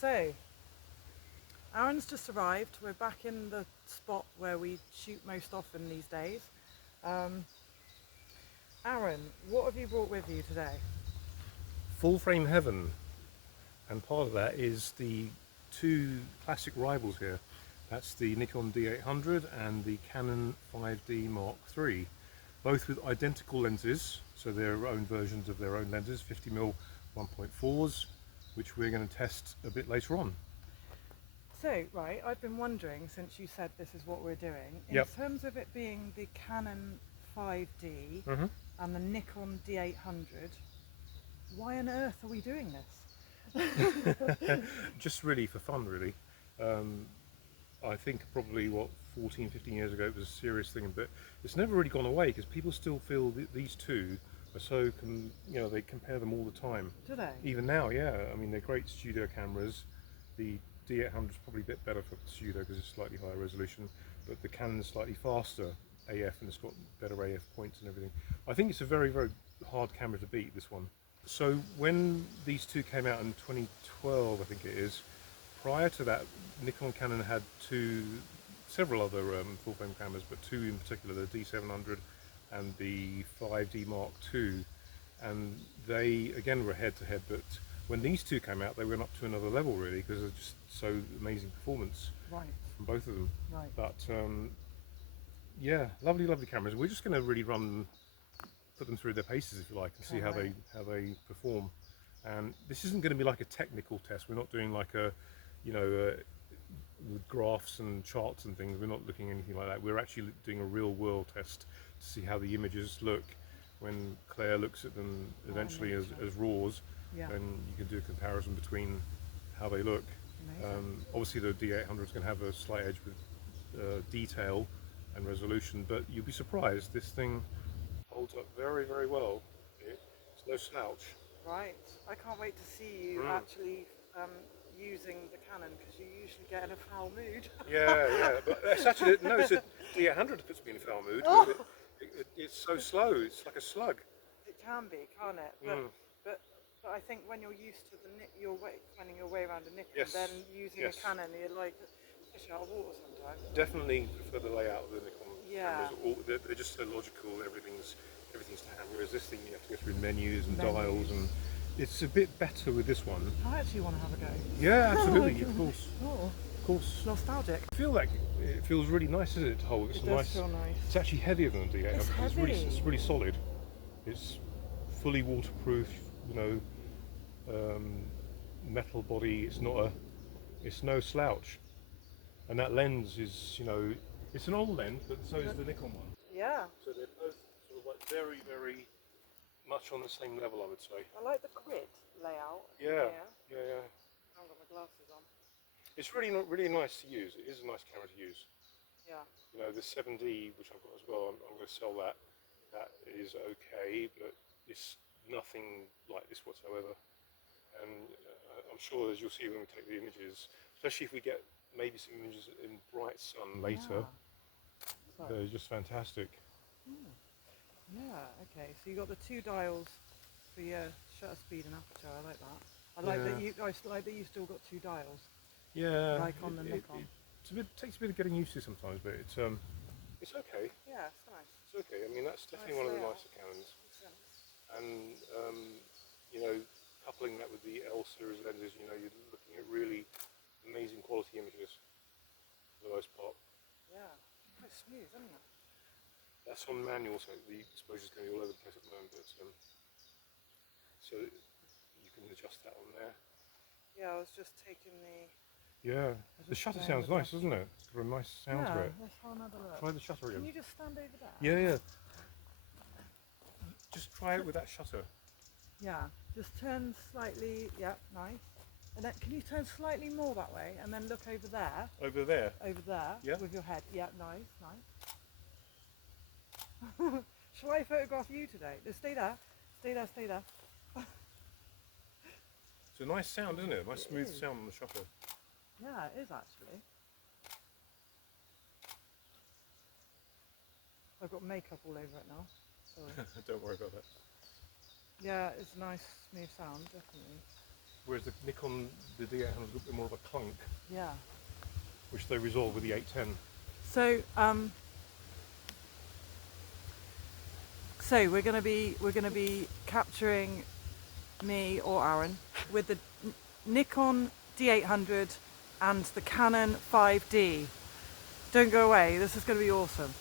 So, Aaron's just arrived. We're back in the spot where we shoot most often these days. Aaron, what have you brought with you today? Full frame heaven, and part of that is the two classic rivals here. That's the Nikon D800 and the Canon 5DMKIII, both with identical lenses, so their own versions of their own lenses, 50mm 1.4s, which we're going to test a bit later on. So, right, I've been wondering since you said this is what we're doing, in Yep. terms of it being the Canon 5D and the Nikon D800, why on earth are we doing this? Just really for fun, really. I think probably, 14, 15 years ago it was a serious thing, but it's never really gone away because people still feel that these two are so, they compare them all the time. Do they? Even now, yeah. I mean, they're great studio cameras. The D800 is probably a bit better for studio because it's slightly higher resolution, but the Canon's slightly faster AF and it's got better AF points and everything. I think it's a very, very hard camera to beat, this one. So when these two came out in 2012, I think it is, prior to that, Nikon Canon had several other full frame cameras, but two in particular, the D700 and the 5D Mark II, and they again were head to head, but when these two came out they went up to another level really because of just so amazing performance Right. from both of them. Right. But yeah, lovely cameras. We're just going to really put them through their paces, if you like, and see how they perform. And this isn't going to be like a technical test. We're not doing like a with graphs and charts and things. We're not looking at anything like that. We're actually doing a real world test to see how the images look when Claire looks at them eventually as RAWs. Yeah. Then you can do a comparison between how they look. Obviously the D800 is going to have a slight edge with detail and resolution, but you'll be surprised, this thing holds up very, very well. It's no slouch. Right. I can't wait to see you actually using the Canon, because you usually get in a foul mood. Yeah, but it's actually, no, it's a D800 that puts me in a foul mood. Oh. It's so slow, it's like a slug. It can be, can't it? But I think when you're used to finding your way around a Nikon, Yes. then using a Canon, you're like fish out of water sometimes. Definitely prefer the layout of the Nikon Yeah. cameras. They're just so logical. Everything's to hand. Whereas this thing, you have to go through menus and dials, and it's a bit better with this one. I actually want to have a go. Yeah, absolutely, of course. Oh, Of course. nostalgic. I feel like it feels really nice, isn't it, to hold? It does feel nice. It's actually heavier than the D800. It's heavy. It's really solid. It's fully waterproof, metal body. It's no slouch. And that lens is, it's an old lens, but so is the Nikon one. Yeah. So they're both sort of like very, very much on the same level, I would say. I like the grid layout. Yeah. I haven't got my glasses on. It's really nice to use. It is a nice camera to use. Yeah. The 7D, which I've got as well, I'm going to sell that. That is okay, but it's nothing like this whatsoever. And I'm sure, as you'll see when we take the images, especially if we get maybe some images in bright sun later, they're just fantastic. Yeah, okay. So you got the two dials for your shutter speed and aperture. I like that. I like that you've still got two dials. Yeah. Like on the Nikon. It takes a bit of getting used to sometimes, but it's okay. Yeah, it's nice. It's okay. I mean, that's definitely one of the nicer Canons. And coupling that with the L series lenses, you're looking at really amazing quality images for the most part. Yeah, it's quite smooth, isn't it? That's on manual, so the exposure's going to be all over the place at the moment, but so you can adjust that on there. Yeah, I was just taking the... Yeah, the shutter sounds nice, doesn't it? It's got a nice sound to it. Let's have another look. Try the shutter again. Can you just stand over there? Yeah. Just try it with that shutter. Yeah, just turn slightly, nice. And then can you turn slightly more that way and then look over there? Over there? Over there, yeah, with your head. Yeah, nice. Shall I photograph you today? Just stay there. It's a nice sound, isn't it? Nice smooth sound on the shutter. Yeah, it is actually. I've got makeup all over it now. Sorry. Don't worry about that. Yeah, it's a nice smooth sound, definitely. whereas the Nikon, the D800 is a bit more of a clunk, Yeah. which they resolve with the 810. So we're gonna be capturing me or Aaron with the Nikon D800 and the Canon 5D. Don't go away. This is going to be awesome.